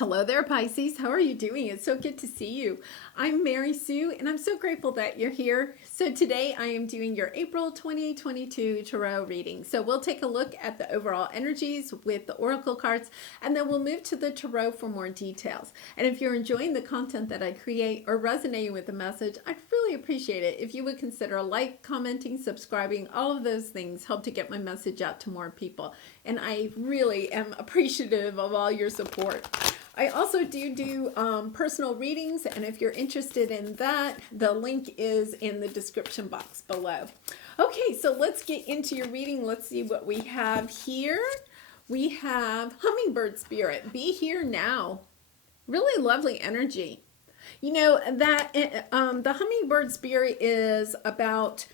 Hello there, Pisces. How are you doing? It's so good to see you. I'm Mary Sue, and I'm so grateful that you're here. So today I am doing your April 2022 Tarot reading. So we'll take a look at the overall energies with the Oracle cards, and then we'll move to the Tarot for more details. And if you're enjoying the content that I create or resonating with the message, I'd really appreciate it if you would consider like, commenting, subscribing. All of those things help to get my message out to more people. And I really am appreciative of all your support. I also do personal readings, and if you're interested in that, the link is in the description box below. Okay, so let's get into your reading. Let's see what we have here. We have Hummingbird Spirit, be here now. Really lovely energy. You know, that the Hummingbird Spirit is about,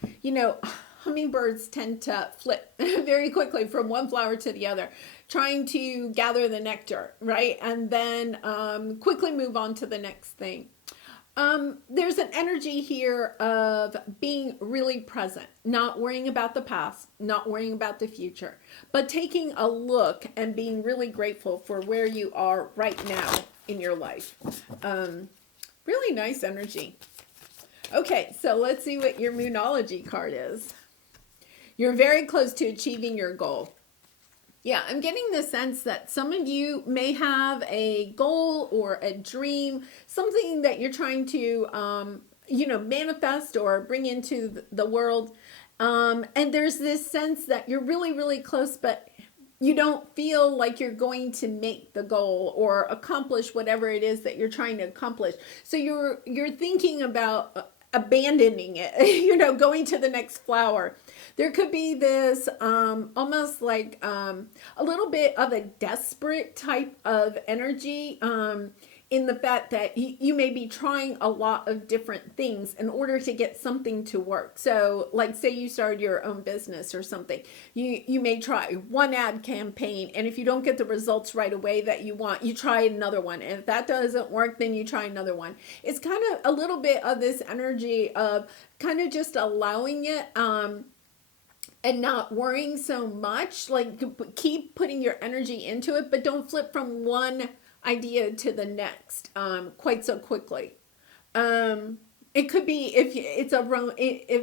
hummingbirds tend to flip very quickly from one flower to the other, trying to gather the nectar, right? And then quickly move on to the next thing. There's an energy here of being really present, not worrying about the past, not worrying about the future, but taking a look and being really grateful for where you are right now in your life. Really nice energy. Okay, so let's see what your Moonology card is. You're very close to achieving your goal. Yeah, I'm getting the sense that some of you may have a goal or a dream, something that you're trying to, manifest or bring into the world. And there's this sense that you're really, really close, but you don't feel like you're going to make the goal or accomplish whatever it is that you're trying to accomplish. So you're thinking about abandoning it, going to the next flower. There could be this almost like a little bit of a desperate type of energy in the fact that you may be trying a lot of different things in order to get something to work. So like say you started your own business or something, you may try one ad campaign, and if you don't get the results right away that you want, you try another one, and if that doesn't work, then you try another one. It's kind of a little bit of this energy of kind of just allowing it and not worrying so much. Like keep putting your energy into it, but don't flip from one idea to the next quite so quickly. It could be if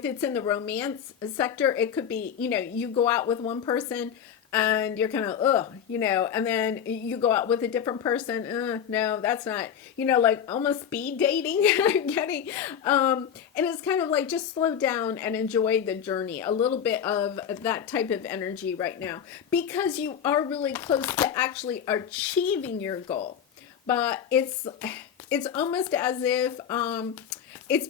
it's in the romance sector, it could be, you go out with one person and you're kind of and then you go out with a different person. No, that's not, like almost speed dating. I'm getting and it's kind of like just slow down and enjoy the journey. A little bit of that type of energy right now, because you are really close to actually achieving your goal. But it's almost as if it's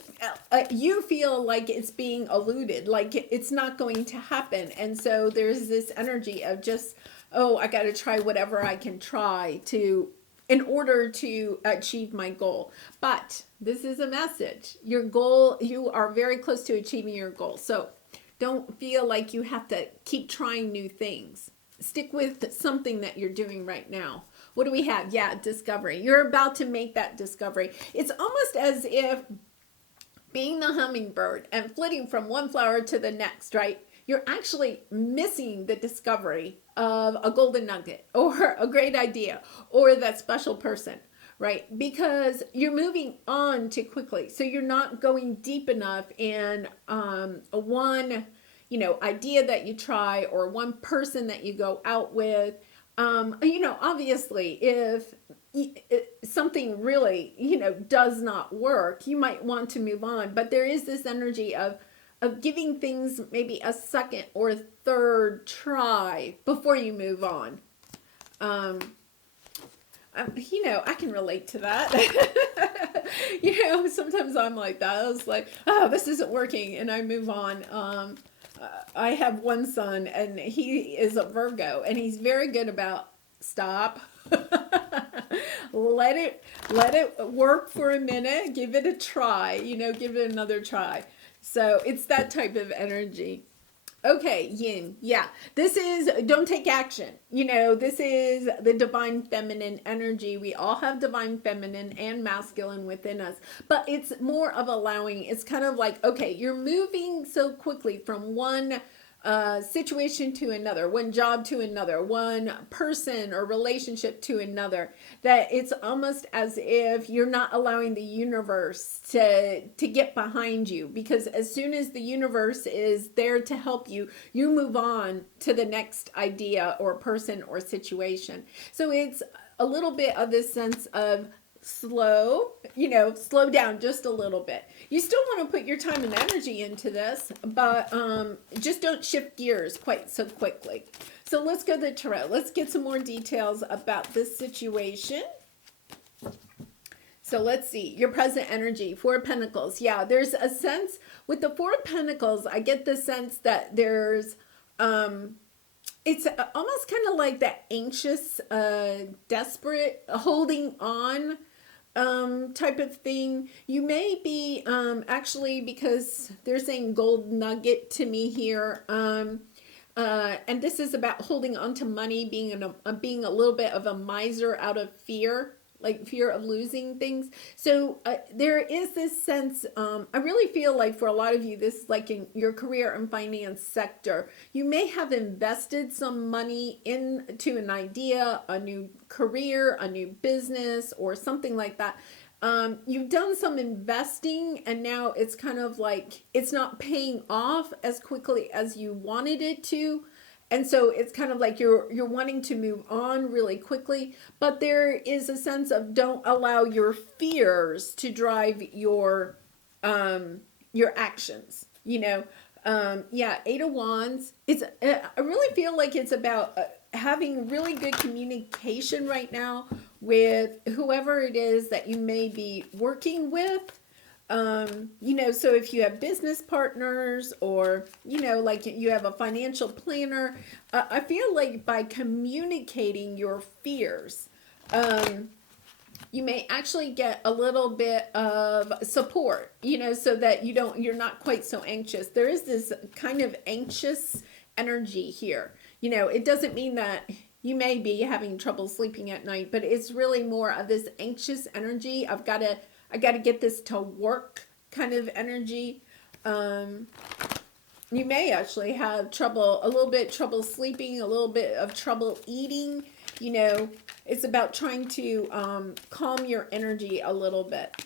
you feel like it's being eluded, like it's not going to happen. And so there's this energy of just, I got to try whatever I can try to in order to achieve my goal. But this is a message. Your goal, you are very close to achieving your goal. So don't feel like you have to keep trying new things. Stick with something that you're doing right now. What do we have? Yeah, discovery. You're about to make that discovery. It's almost as if being the hummingbird and flitting from one flower to the next, right? You're actually missing the discovery of a golden nugget or a great idea or that special person, right? Because you're moving on too quickly. So you're not going deep enough in one, idea that you try or one person that you go out with. Obviously, if something really, does not work, you might want to move on. But there is this energy of giving things maybe a second or third try before you move on. I can relate to that. Sometimes I'm like that. I was like, oh, this isn't working, and I move on. I have one son, and he is a Virgo, and he's very good about stop. let it work for a minute. Give it a try. Give it another try. So it's that type of energy. Okay, yin. Yeah. This is don't take action. This is the divine feminine energy. We all have divine feminine and masculine within us, but it's more of allowing. It's kind of like, okay, you're moving so quickly from one situation to another, one job to another, one person or relationship to another, that it's almost as if you're not allowing the universe to get behind you, because as soon as the universe is there to help you, you move on to the next idea or person or situation. So it's a little bit of this sense of slow down just a little bit. You still want to put your time and energy into this, but just don't shift gears quite so quickly. So let's go to the tarot. Let's get some more details about this situation. So let's see, your present energy, Four of Pentacles. Yeah, there's a sense with the Four of Pentacles, I get the sense that there's it's almost kind of like that anxious, desperate, holding on type of thing. You may be actually, because they're saying gold nugget to me here, and this is about holding on to money, being a little bit of a miser out of fear, like fear of losing things. So there is this sense, I really feel like for a lot of you, this, like in your career and finance sector, you may have invested some money into an idea, a new career, a new business, or something like that. You've done some investing, and now it's kind of like it's not paying off as quickly as you wanted it to. And so it's kind of like you're wanting to move on really quickly, but there is a sense of don't allow your fears to drive your actions. Yeah, Eight of Wands. I really feel like it's about having really good communication right now with whoever it is that you may be working with. So if you have business partners, or, like you have a financial planner, I feel like by communicating your fears, you may actually get a little bit of support, so that you're not quite so anxious. There is this kind of anxious energy here. It doesn't mean that you may be having trouble sleeping at night, but it's really more of this anxious energy. I got to get this to work kind of energy. You may actually have a little bit trouble sleeping, a little bit of trouble eating. It's about trying to calm your energy a little bit.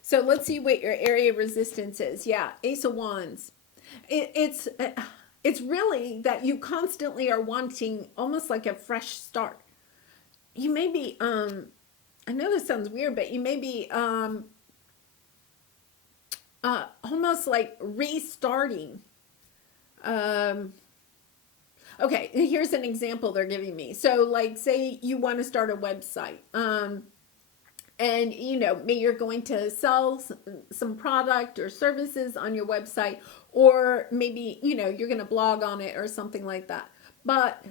So let's see what your area of resistance is. Yeah, Ace of Wands. It's really that you constantly are wanting almost like a fresh start. You may be, I know this sounds weird, but you may be almost like restarting. Okay, here's an example they're giving me. So like, say you want to start a website, and maybe you're going to sell some product or services on your website, or maybe you're going to blog on it or something like that. But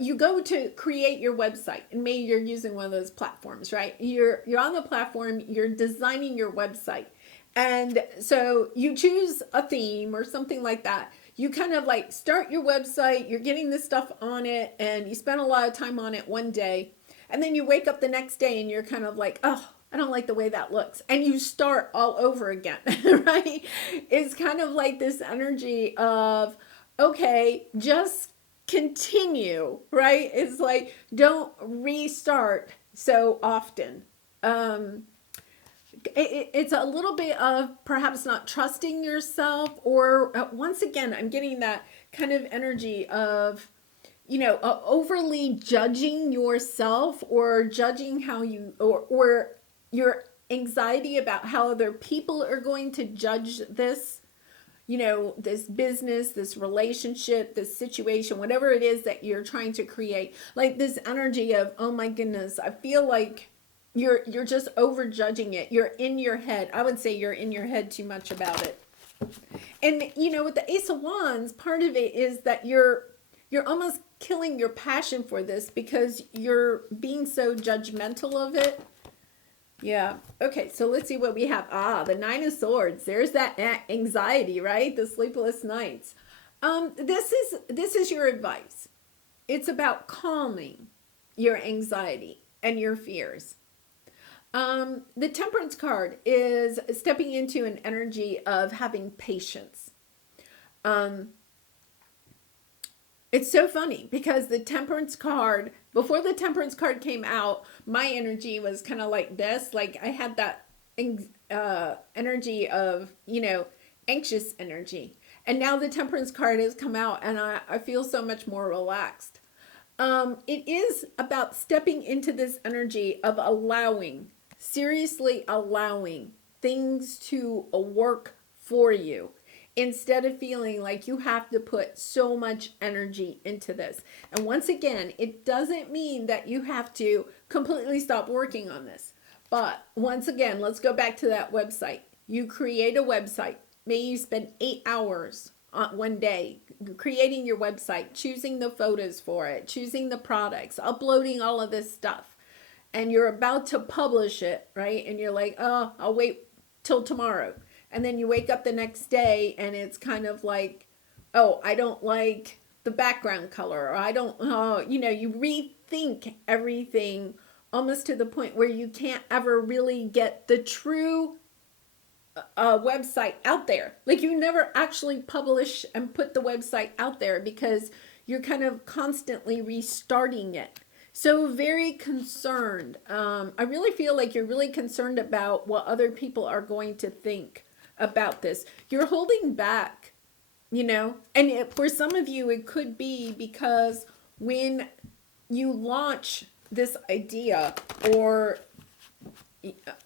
you go to create your website, and maybe you're using one of those platforms, right? You're on the platform, you're designing your website. And so you choose a theme or something like that. You kind of like start your website, you're getting this stuff on it, and you spend a lot of time on it one day. And then you wake up the next day and you're kind of like, oh, I don't like the way that looks. And you start all over again, right? It's kind of like this energy of, okay, just continue, right? It's like, don't restart so often. It's a little bit of perhaps not trusting yourself, or once again, I'm getting that kind of energy of, overly judging yourself, or judging how you, or your anxiety about how other people are going to judge this, this business, this relationship, this situation, whatever it is that you're trying to create. Like this energy of, oh my goodness, I feel like you're just over judging it. You're in your head. I would say you're in your head too much about it. And with the Ace of Wands, part of it is that you're almost killing your passion for this because you're being so judgmental of it. Yeah. Okay, so let's see what we have. The Nine of Swords. There's that anxiety, right? The sleepless nights. This is your advice. It's about calming your anxiety and your fears. The Temperance card is stepping into an energy of having patience. It's so funny because the temperance card, before the temperance card came out, my energy was kind of like this. Like I had that energy of, anxious energy. And now the temperance card has come out and I feel so much more relaxed. It is about stepping into this energy of allowing, seriously allowing things to work for you instead of feeling like you have to put so much energy into this. And once again, it doesn't mean that you have to completely stop working on this. But once again, let's go back to that website. You create a website. May you spend 8 hours on one day creating your website, choosing the photos for it, choosing the products, uploading all of this stuff. And you're about to publish it, right? And you're like, oh, I'll wait till tomorrow. And then you wake up the next day and it's kind of like, oh, I don't like the background color, or I don't, you rethink everything almost to the point where you can't ever really get the true website out there. Like you never actually publish and put the website out there because you're kind of constantly restarting it. So very concerned. I really feel like you're really concerned about what other people are going to think about this. You're holding back, and for some of you, it could be because when you launch this idea or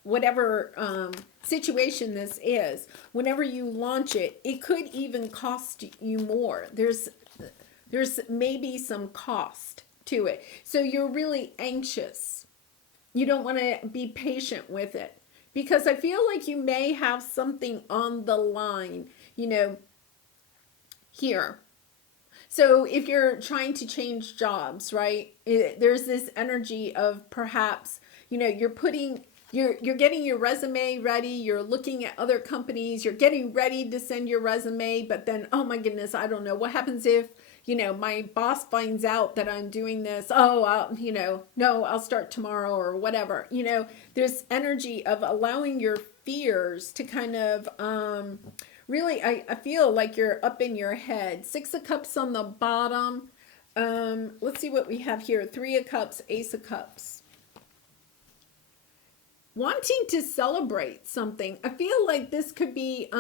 whatever situation this is, whenever you launch it, it could even cost you more. There's maybe some cost to it. So you're really anxious. You don't want to be patient with it because I feel like you may have something on the line, here. So if you're trying to change jobs, right? There's this energy of perhaps, you're getting your resume ready, you're looking at other companies, you're getting ready to send your resume, but then, oh my goodness, I don't know. What happens if, my boss finds out that I'm doing this? Oh, no, I'll start tomorrow or whatever. There's energy of allowing your fears to kind of, really, I feel like you're up in your head. 6 of Cups on the bottom. Let's see what we have here. 3 of Cups, Ace of Cups. Wanting to celebrate something. I feel like this could be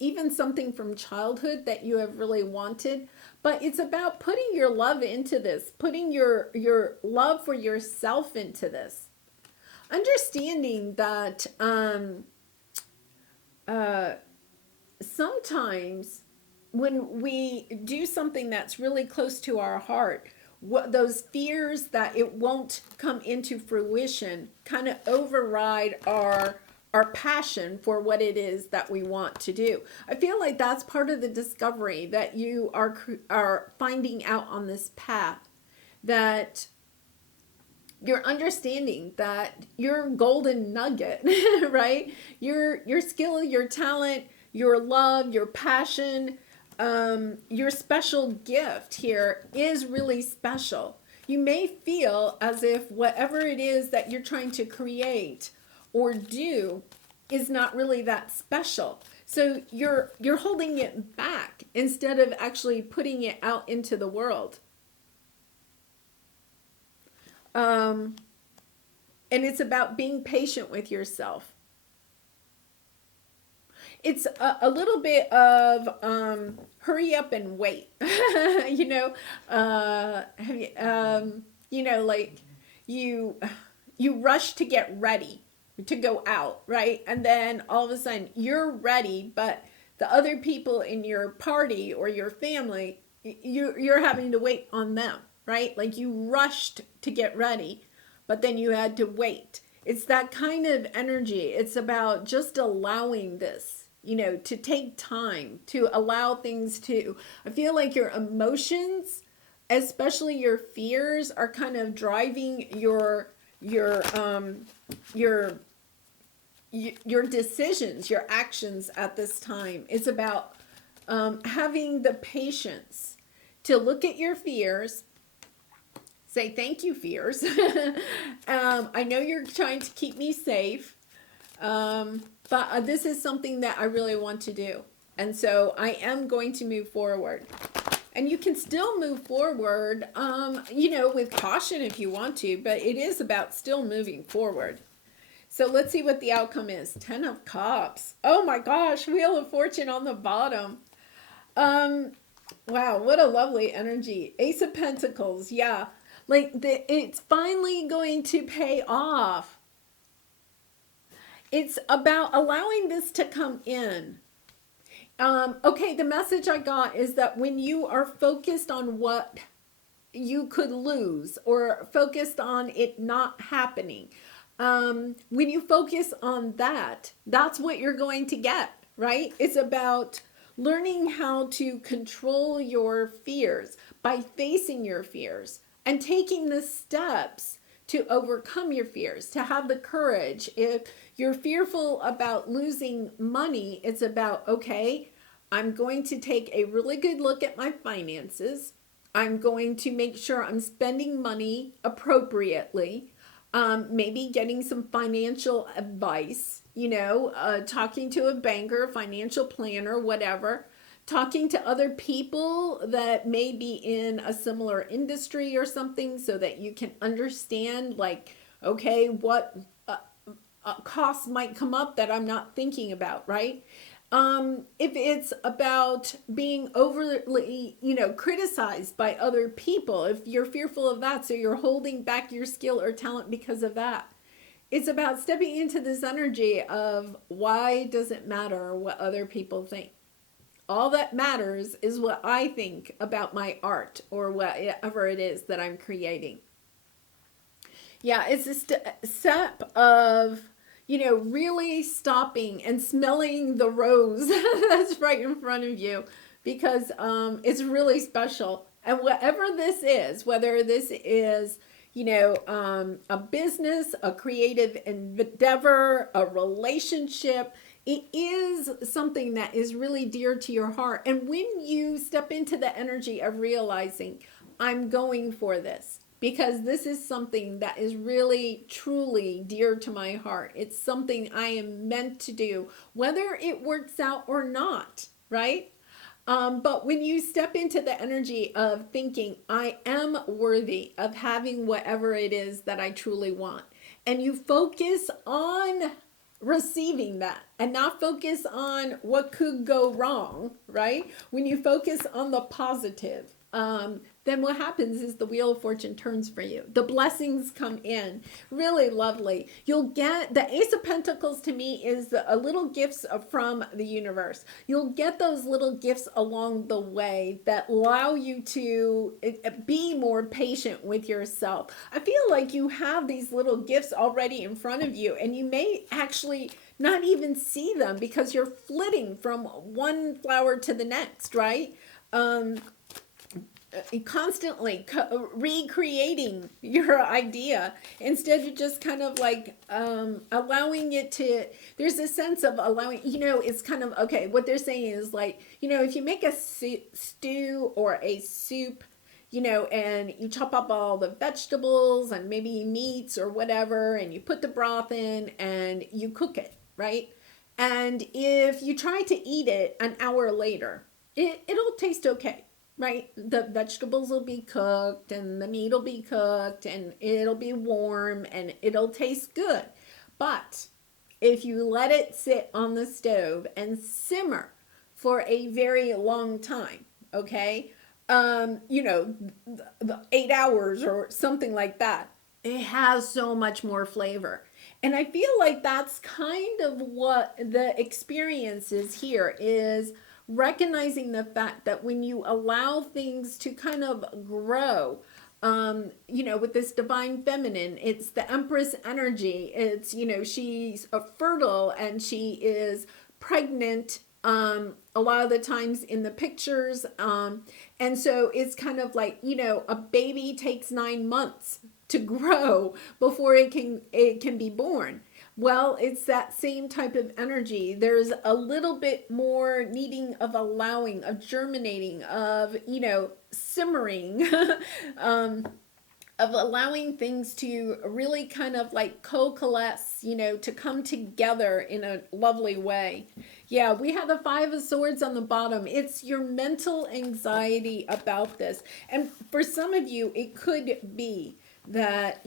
even something from childhood that you have really wanted, but it's about putting your love into this, putting your love for yourself into this. Understanding that sometimes when we do something that's really close to our heart, those fears that it won't come into fruition kind of override our passion for what it is that we want to do. I feel like that's part of the discovery that you are finding out on this path, that you're understanding that your golden nugget, right? Your skill, your talent, your love, your passion, your special gift here is really special. You may feel as if whatever it is that you're trying to create or do is not really that special. So you're holding it back instead of actually putting it out into the world. And it's about being patient with yourself. It's a little bit of hurry up and wait. Like you rush to get ready to go out, right? And then all of a sudden you're ready, but the other people in your party or your family, you're having to wait on them, right? Like you rushed to get ready, but then you had to wait. It's that kind of energy. It's about just allowing this, to take time, to allow things to, I feel like your emotions, especially your fears, are kind of driving your decisions, your actions at this time. It's about having the patience to look at your fears, say, thank you, fears. I know you're trying to keep me safe, but this is something that I really want to do. And so I am going to move forward. And you can still move forward, you know, with caution if you want to, but it is about still moving forward. So let's see what the outcome is. 10 of Cups. Oh my gosh, Wheel of Fortune on the bottom. Um, wow, what a lovely energy. Ace of Pentacles, yeah. Like it's finally going to pay off. It's about allowing this to come in. Okay, the message I got is that when you are focused on what you could lose or focused on it not happening, when you focus on that, that's what you're going to get, right? It's about learning how to control your fears by facing your fears and taking the steps to overcome your fears, to have the courage. If you're fearful about losing money, it's about, okay, I'm going to take a really good look at my finances. I'm going to make sure I'm spending money appropriately. Maybe getting some financial advice, you know, talking to a banker, financial planner, whatever, talking to other people that may be in a similar industry or something so that you can understand, like, okay, what costs might come up that I'm not thinking about, right? If it's about being overly, you know, criticized by other people, if you're fearful of that, so you're holding back your skill or talent because of that, it's about stepping into this energy of why does it matter what other people think? All that matters is what I think about my art or whatever it is that I'm creating. Yeah, it's a step of, you know, really stopping and smelling the rose that's right in front of you, because it's really special. And whatever this is, whether this is, you know, a business, a creative endeavor, a relationship, it is something that is really dear to your heart. And when you step into the energy of realizing, I'm going for this, because this is something that is really, truly dear to my heart. It's something I am meant to do, whether it works out or not, right? But when you step into the energy of thinking, I am worthy of having whatever it is that I truly want, and you focus on receiving that and not focus on what could go wrong, right? When you focus on the positive, then what happens is the Wheel of Fortune turns for you. The blessings come in. Really lovely. You'll get the Ace of Pentacles. To me is a little gifts from the universe. You'll get those little gifts along the way that allow you to be more patient with yourself. I feel like you have these little gifts already in front of you, and you may actually not even see them because you're flitting from one flower to the next, right? Constantly recreating your idea instead of just kind of like allowing it to, there's a sense of allowing, you know, it's kind of, okay, what they're saying is like, you know, if you make a stew or a soup, you know, and you chop up all the vegetables and maybe meats or whatever, and you put the broth in and you cook it, right? And if you try to eat it an hour later, it'll taste okay, right? The vegetables will be cooked and the meat will be cooked and it'll be warm and it'll taste good. But if you let it sit on the stove and simmer for a very long time, okay, you know, the 8 hours or something like that, it has so much more flavor. And I feel like that's kind of what the experience is here, is recognizing the fact that when you allow things to kind of grow, you know, with this divine feminine, it's the Empress energy. It's, you know, she's a fertile and she is pregnant a lot of the times in the pictures. And so it's kind of like, you know, a baby takes 9 months to grow before it can be born. Well, it's that same type of energy. There's a little bit more needing of allowing, of germinating, of, you know, simmering, of allowing things to really kind of like coalesce, you know, to come together in a lovely way. Yeah, we have the Five of Swords on the bottom. It's your mental anxiety about this. And for some of you, it could be that,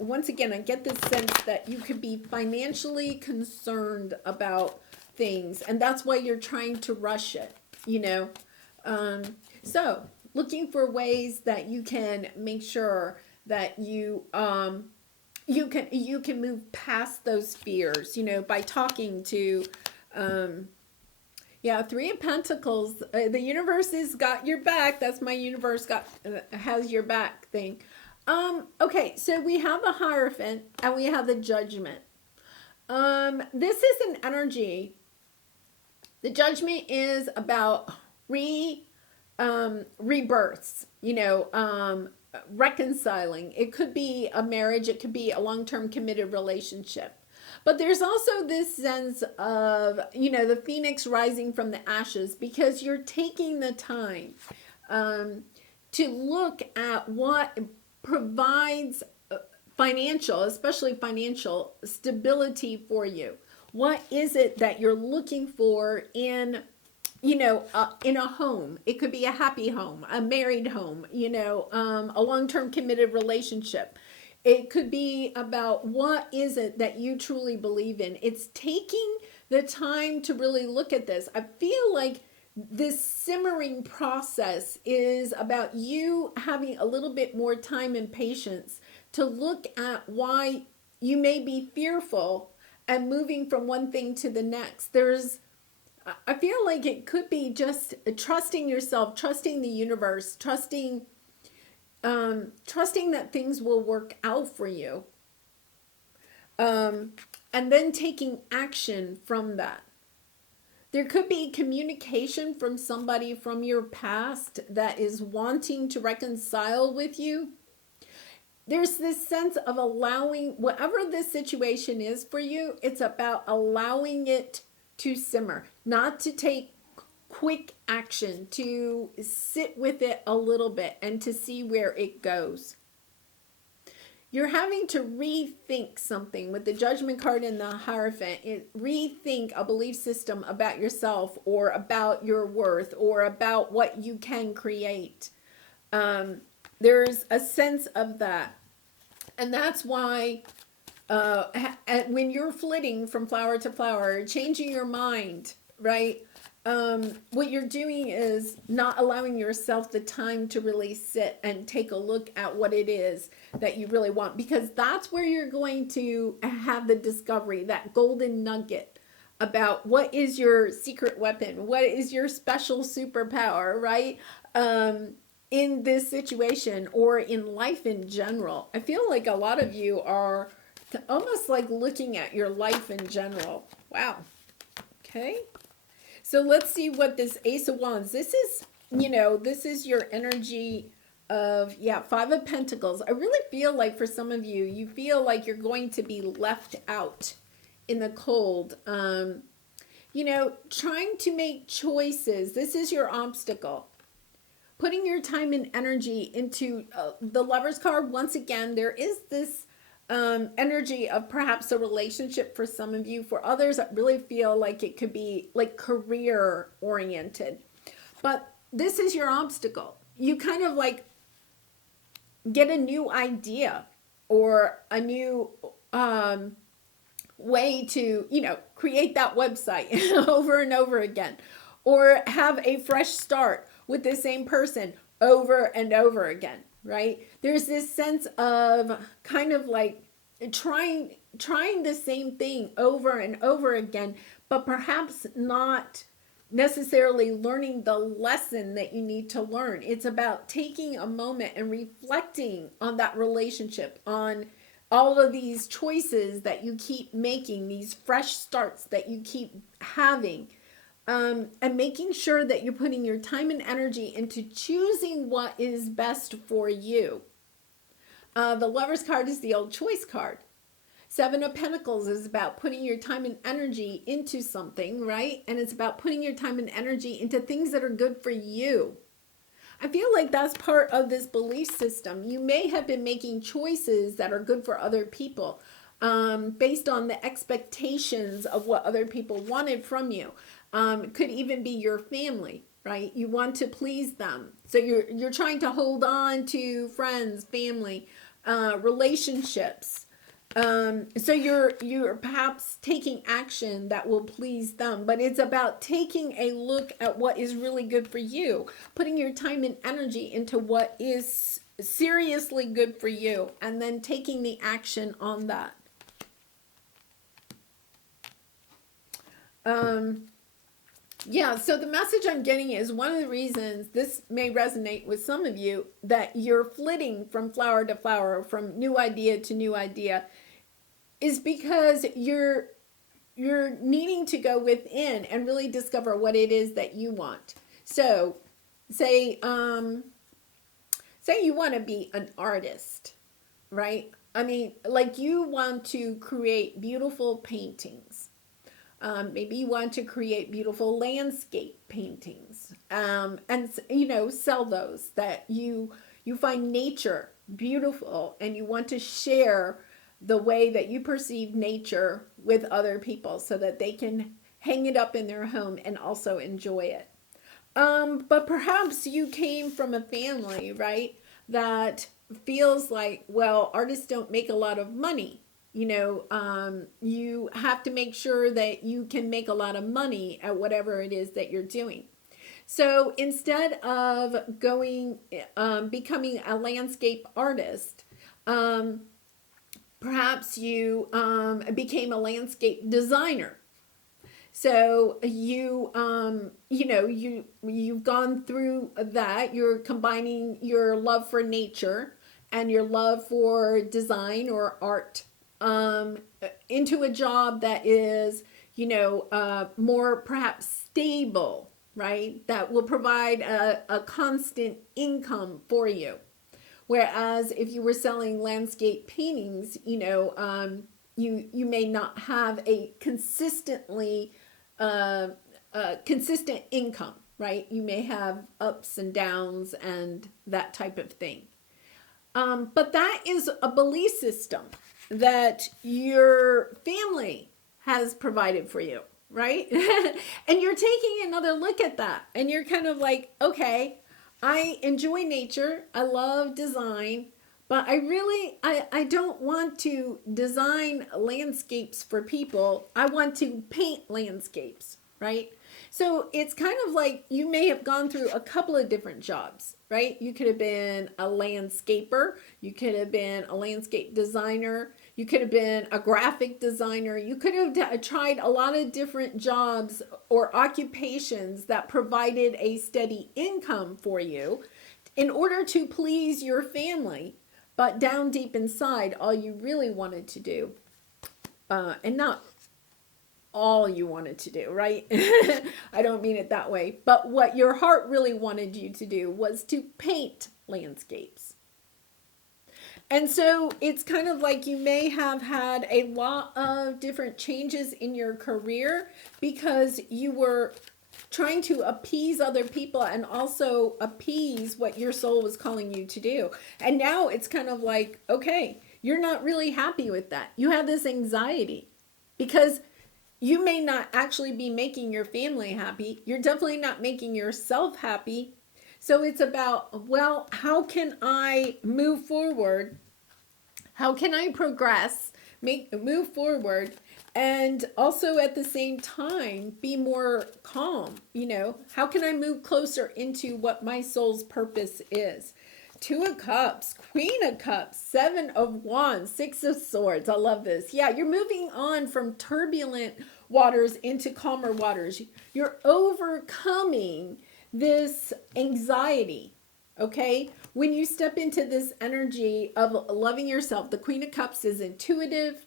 once again, I get this sense that you could be financially concerned about things, and that's why you're trying to rush it, you know. Um, so, looking for ways that you can make sure that you can move past those fears, by talking to yeah, Three of Pentacles. The universe has got your back. That's my universe got has your back thing. Okay, so we have the Hierophant and we have the Judgment. This is an energy. The Judgment is about rebirths, reconciling. It could be a marriage, it could be a long-term committed relationship. But there's also this sense of, the phoenix rising from the ashes, because you're taking the time to look at what provides financial, especially financial stability for you. What is it that you're looking for in a home? It could be a happy home, a married home, a long-term committed relationship. It could be about what is it that you truly believe in. It's taking the time to really look at this. I feel like this simmering process is about you having a little bit more time and patience to look at why you may be fearful and moving from one thing to the next. I feel like it could be just trusting yourself, trusting the universe, trusting that things will work out for you, and then taking action from that. There could be communication from somebody from your past that is wanting to reconcile with you. There's this sense of allowing whatever this situation is for you, it's about allowing it to simmer, not to take quick action, to sit with it a little bit and to see where it goes. You're having to rethink something with the Judgment card and the Hierophant. Rethink a belief system about yourself or about your worth or about what you can create. There's a sense of that. And that's why when you're flitting from flower to flower, changing your mind, right? What you're doing is not allowing yourself the time to really sit and take a look at what it is that you really want, because that's where you're going to have the discovery, that golden nugget about what is your secret weapon, what is your special superpower, right? In this situation or in life in general. I feel like a lot of you are almost like looking at your life in general. Wow. Okay. So let's see what this Ace of Wands, this is your energy of, Five of Pentacles. I really feel like for some of you, you feel like you're going to be left out in the cold. Trying to make choices. This is your obstacle. Putting your time and energy into the Lover's card. Once again, there is this energy of perhaps a relationship for some of you. For others, I really feel like it could be like career oriented. But this is your obstacle. You kind of like get a new idea or a new way to, create that website over and over again, or have a fresh start with the same person over and over again, right? There's this sense of kind of like trying the same thing over and over again, but perhaps not necessarily learning the lesson that you need to learn. It's about taking a moment and reflecting on that relationship, on all of these choices that you keep making, these fresh starts that you keep having. And making sure that you're putting your time and energy into choosing what is best for you. The Lover's card is the old choice card. Seven of Pentacles is about putting your time and energy into something, right? And it's about putting your time and energy into things that are good for you. I feel like that's part of this belief system. You may have been making choices that are good for other people, based on the expectations of what other people wanted from you. Could even be your family, right? You want to please them. So you're trying to hold on to friends, family, relationships. So you're perhaps taking action that will please them, but it's about taking a look at what is really good for you, putting your time and energy into what is seriously good for you, and then taking the action on that. Yeah, so the message I'm getting is one of the reasons this may resonate with some of you, that you're flitting from flower to flower, from new idea to new idea, is because you're needing to go within and really discover what it is that you want. So say say you want to be an artist, right? I mean, like you want to create beautiful paintings. Maybe you want to create beautiful landscape paintings, and sell those. That you find nature beautiful, and you want to share the way that you perceive nature with other people, so that they can hang it up in their home and also enjoy it. But perhaps you came from a family, right, that feels like, well, artists don't make a lot of money. You have to make sure that you can make a lot of money at whatever it is that you're doing. So instead of becoming a landscape artist, perhaps you became a landscape designer. So you've gone through that. You're combining your love for nature and your love for design or art, into a job that is, more perhaps stable, right? That will provide a constant income for you. Whereas if you were selling landscape paintings, you may not have a consistent income, right? You may have ups and downs and that type of thing. But that is a belief system that your family has provided for you, right? And you're taking another look at that, and you're kind of like, okay, I enjoy nature, I love design, but I don't want to design landscapes for people. I want to paint landscapes, right? So it's kind of like you may have gone through a couple of different jobs, right? You could have been a landscaper, you could have been a landscape designer, you could have been a graphic designer, you could have tried a lot of different jobs or occupations that provided a steady income for you in order to please your family. But down deep inside, all you really wanted to do, and not all you wanted to do, right? I don't mean it that way. But what your heart really wanted you to do was to paint landscapes. And so it's kind of like you may have had a lot of different changes in your career because you were trying to appease other people and also appease what your soul was calling you to do. And now it's kind of like, okay, you're not really happy with that. You have this anxiety because you may not actually be making your family happy. You're definitely not making yourself happy. So it's about, well, how can I move forward? How can I progress, move forward, and also at the same time be more calm? How can I move closer into what my soul's purpose is? Two of Cups, Queen of Cups, Seven of Wands, Six of Swords. I love this. Yeah, you're moving on from turbulent waters into calmer waters. You're overcoming this anxiety, okay? When you step into this energy of loving yourself, the Queen of Cups is intuitive.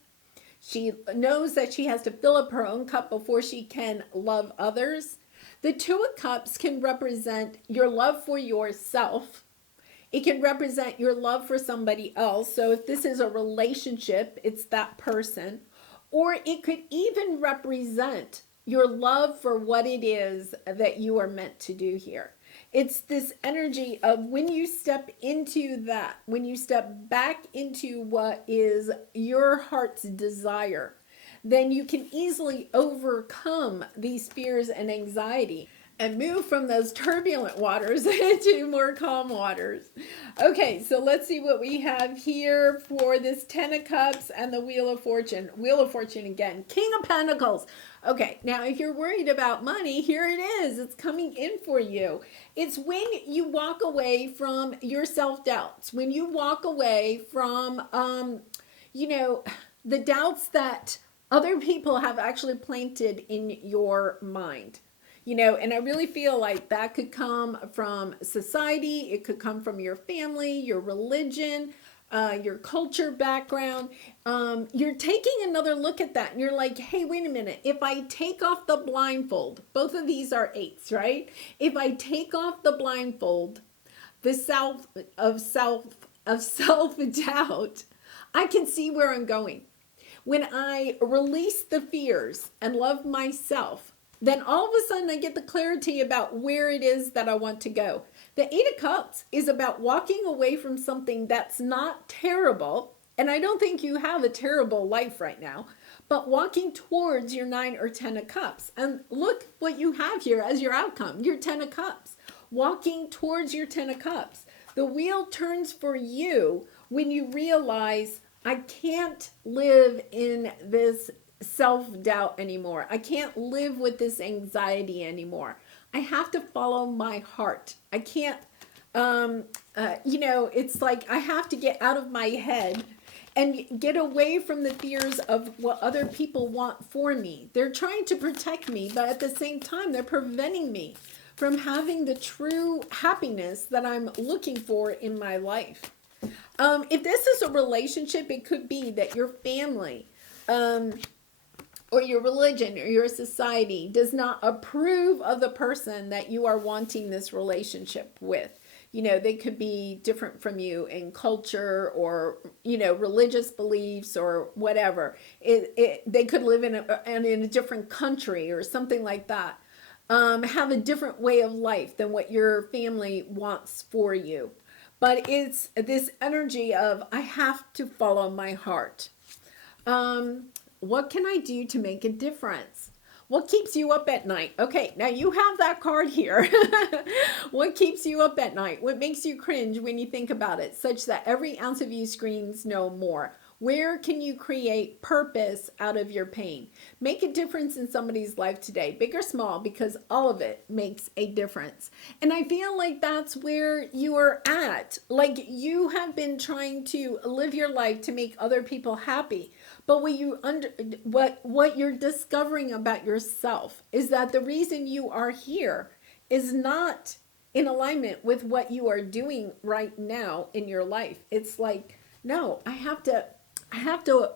She knows that she has to fill up her own cup before she can love others. The Two of Cups can represent your love for yourself. It can represent your love for somebody else. So if this is a relationship, it's that person. Or it could even represent your love for what it is that you are meant to do here. It's this energy of when you step into that, when you step back into what is your heart's desire, then you can easily overcome these fears and anxiety and move from those turbulent waters into more calm waters. Okay, so let's see what we have here for this Ten of Cups and the Wheel of Fortune. Wheel of Fortune again. King of Pentacles. Okay, now if you're worried about money, here it is. It's coming in for you. It's when you walk away from your self-doubts, when you walk away from, the doubts that other people have actually planted in your mind. And I really feel like that could come from society. It could come from your family, your religion, your culture background. You're taking another look at that and you're like, hey, wait a minute. If I take off the blindfold, both of these are eights, right? If I take off the blindfold, the self-doubt, I can see where I'm going. When I release the fears and love myself, then all of a sudden I get the clarity about where it is that I want to go. The Eight of Cups is about walking away from something that's not terrible. And I don't think you have a terrible life right now, but walking towards your 9 or 10 of Cups. And look what you have here as your outcome, your 10 of Cups. Walking towards your 10 of Cups. The wheel turns for you when you realize, I can't live in this self-doubt anymore. I can't live with this anxiety anymore. I have to follow my heart. I can't, it's like I have to get out of my head and get away from the fears of what other people want for me. They're trying to protect me, but at the same time, they're preventing me from having the true happiness that I'm looking for in my life. If this is a relationship, it could be that your family, or your religion or your society does not approve of the person that you are wanting this relationship with. They could be different from you in culture or, religious beliefs or whatever. They could live in a different country or something like that. Have a different way of life than what your family wants for you. But it's this energy of, I have to follow my heart. What can I do to make a difference? What keeps you up at night? Okay, now you have that card here. What keeps you up at night? What makes you cringe when you think about it, such that every ounce of you screams no more? Where can you create purpose out of your pain? Make a difference in somebody's life today, big or small, because all of it makes a difference. And I feel like that's where you are at. Like you have been trying to live your life to make other people happy. But what you're discovering about yourself is that the reason you are here is not in alignment with what you are doing right now in your life. It's like, no, I have to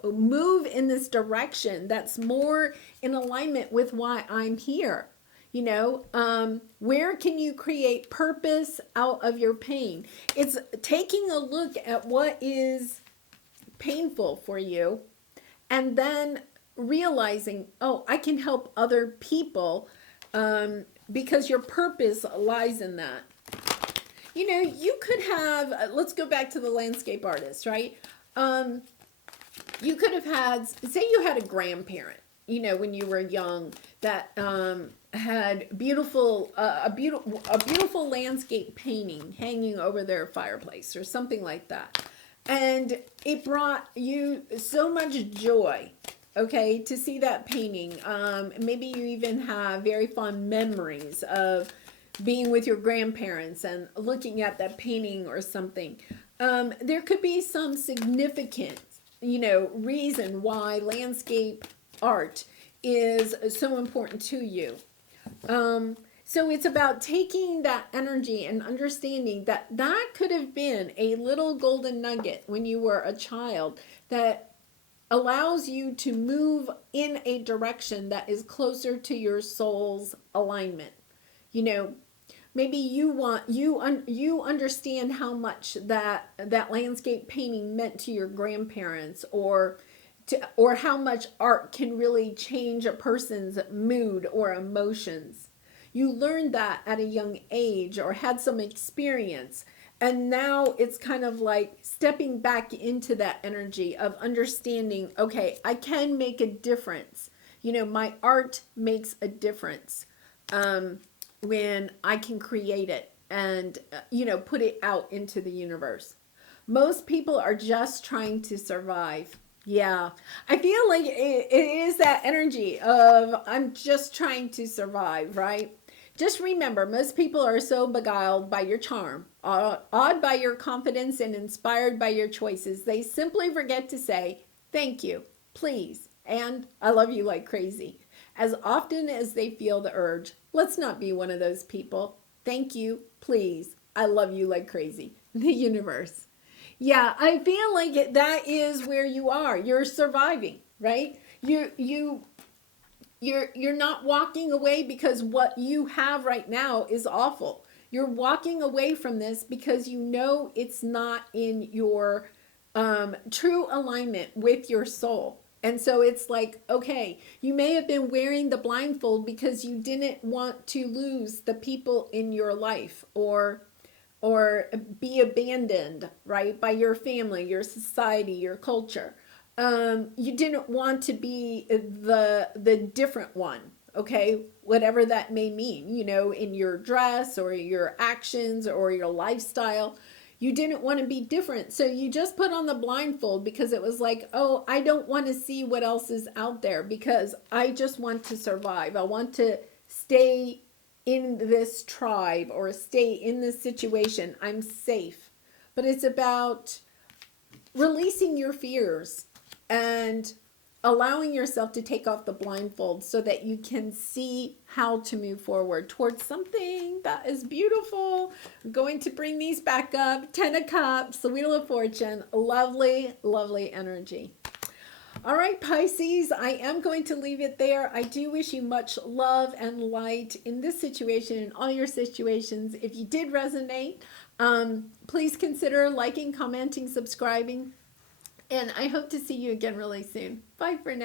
move in this direction that's more in alignment with why I'm here. Where can you create purpose out of your pain? It's taking a look at what is painful for you and then realizing, oh, I can help other people because your purpose lies in that. You could have, let's go back to the landscape artist, right? You could have had, say you had a grandparent, when you were young that had a beautiful landscape painting hanging over their fireplace or something like that. And it brought you so much joy, okay, to see that painting. Maybe you even have very fond memories of being with your grandparents and looking at that painting or something. There could be some significant, reason why landscape art is so important to you. So it's about taking that energy and understanding that that could have been a little golden nugget when you were a child that allows you to move in a direction that is closer to your soul's alignment. Maybe you understand how much that landscape painting meant to your grandparents, or how much art can really change a person's mood or emotions. You learned that at a young age or had some experience, And now it's kind of like stepping back into that energy of understanding, okay, I can make a difference. My art makes a difference when I can create it and, put it out into the universe. Most people are just trying to survive. Yeah, I feel like it is that energy of I'm just trying to survive, right? Just remember, most people are so beguiled by your charm, awed by your confidence, and inspired by your choices. They simply forget to say, thank you, please, and I love you like crazy. As often as they feel the urge, let's not be one of those people. Thank you, please, I love you like crazy. The universe. Yeah, I feel like that is where you are. You're surviving, right? You're not walking away because what you have right now is awful. You're walking away from this because you know it's not in your true alignment with your soul. And so it's like, okay, you may have been wearing the blindfold because you didn't want to lose the people in your life, or be abandoned, right, by your family, your society, your culture. You didn't want to be the different one, okay, whatever that may mean, in your dress or your actions or your lifestyle. You didn't want to be different, so you just put on the blindfold because it was like, oh, I don't want to see what else is out there because I just want to survive. I want to stay in this tribe or stay in this situation. I'm safe. But it's about releasing your fears and allowing yourself to take off the blindfold so that you can see how to move forward towards something that is beautiful. I'm going to bring these back up. 10 of Cups, the Wheel of Fortune. Lovely, lovely energy. All right, Pisces, I am going to leave it there. I do wish you much love and light in this situation and all your situations. If you did resonate, please consider liking, commenting, subscribing, and I hope to see you again really soon. Bye for now.